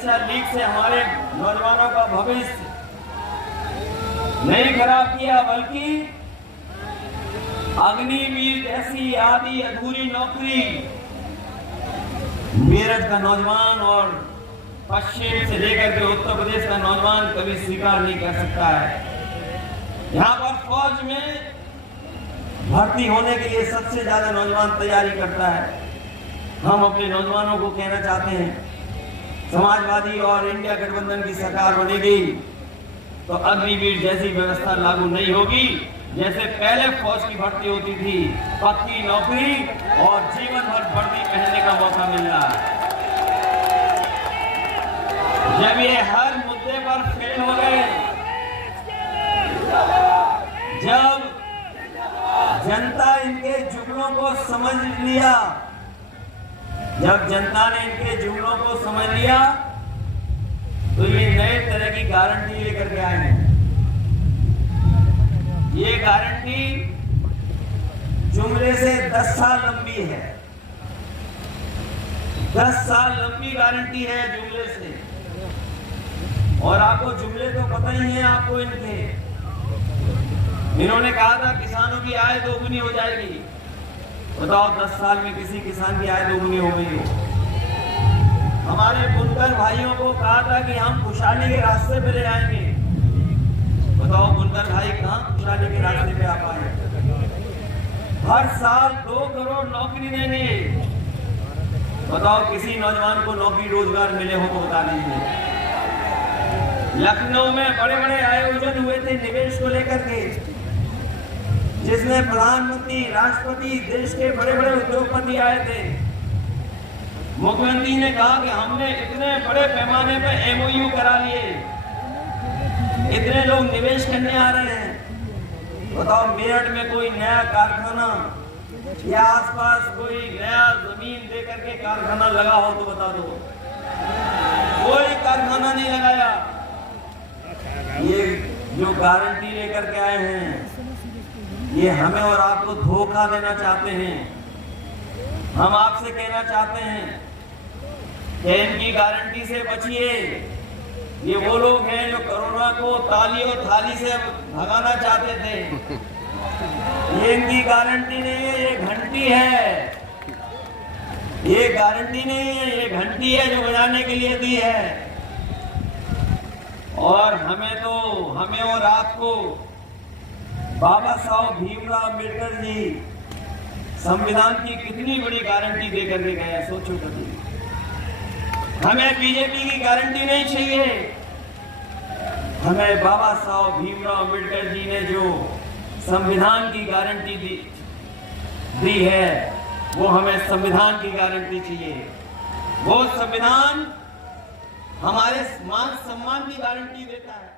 शिक्षा लीग से हमारे नौजवानों का भविष्य नहीं खराब किया, बल्कि अग्निवीर जैसी आधी अधूरी नौकरी मेरठ का नौजवान और पश्चिम से लेकर के उत्तर प्रदेश का नौजवान कभी स्वीकार नहीं कर सकता है। यहाँ पर फौज में भर्ती होने के लिए सबसे ज्यादा नौजवान तैयारी करता है। हम अपने नौजवानों को कहना चाहते हैं, समाजवादी और इंडिया गठबंधन की सरकार बनेगी तो अग्निवीर जैसी व्यवस्था लागू नहीं होगी। जैसे पहले फौज की भर्ती होती थी, पक्की नौकरी और जीवन भर वर्दी पहनने का मौका मिल रहा है। जब ये हर मुद्दे पर फेल हो गए, जब जनता इनके जुगलों को समझ लिया, जब जनता ने इनके जुगलों को समझ लिया, तो ये नए तरह की गारंटी लेकर के आए हैं। ये गारंटी जुमले से 10 साल लंबी है। 10 साल लंबी गारंटी है जुमले से। और आपको जुमले तो पता ही है आपको इनके। इन्होंने कहा था किसानों की आय दोगुनी हो जाएगी। बताओ 10 साल में किसी किसान की आय दोगुनी हो गई हो? हमारे बुनकर भाइयों को कहा था कि हम खुशहाली के रास्ते पे ले आएंगे। बताओ बुनकर भाई कहां खुशहाली के रास्ते पे आ पाए? हर साल 2 करोड़ नौकरी देंगे। बताओ किसी नौजवान को नौकरी रोजगार मिले हो तो बता दीजिए। लखनऊ में बड़े बड़े आयोजन हुए थे निवेश को लेकर के, जिसमें प्रधानमंत्री, राष्ट्रपति, देश के बड़े बड़े उद्योगपति आए थे। मुख्यमंत्री ने कहा कि हमने इतने बड़े पैमाने पर एमओयू करा लिए, इतने लोग निवेश करने आ रहे हैं। बताओ मेरठ में कोई नया कारखाना या आसपास कोई नया जमीन देकर के कारखाना लगा हो तो बता दो। कोई कारखाना नहीं लगाया। ये जो गारंटी लेकर के आए हैं, ये हमें और आपको धोखा देना चाहते हैं। हम आपसे कहना चाहते हैं कि इनकी गारंटी से बचिए। ये वो लोग हैं जो कोरोना को ताली और थाली से भगाना चाहते थे। ये इनकी गारंटी नहीं है, ये घंटी है। ये गारंटी नहीं है, ये घंटी है जो बजाने के लिए दी है। और हमें और आपको बाबा साहब भीमराव अम्बेडकर जी संविधान की कितनी बड़ी गारंटी देकर के गए, सोचो कभी। हमें बीजेपी की गारंटी नहीं चाहिए। हमें बाबा साहब भीमराव अम्बेडकर जी ने जो संविधान की गारंटी दी है, वो हमें संविधान की गारंटी चाहिए। वो संविधान हमारे मान सम्मान की गारंटी देता है।